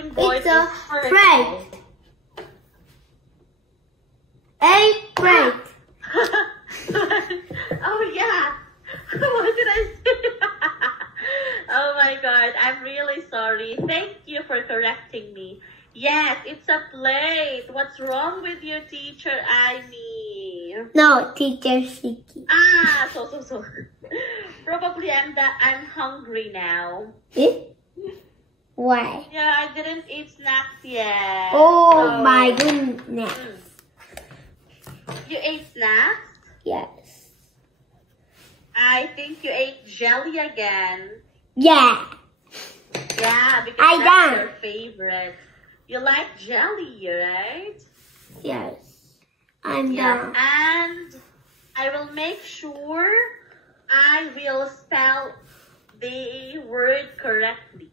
spelling board It's a is purple. bread. A bread. Oh yeah. What did I say? Oh my god, I'm really sorry. Thank you for correcting me. Yes, it's a plate. What's wrong with you, teacher Amy? No, teacher Shiki. So. Probably I'm hungry now. Eh? Why? Yeah, I didn't eat snacks yet. Oh So- my goodness. You ate snacks? Yes. I think you ate jelly again. Yeah. Yeah, because I that's don't. your favorite. You like jelly, right? Yes. I'm Yeah. done. And I will make sure I will spell the word correctly.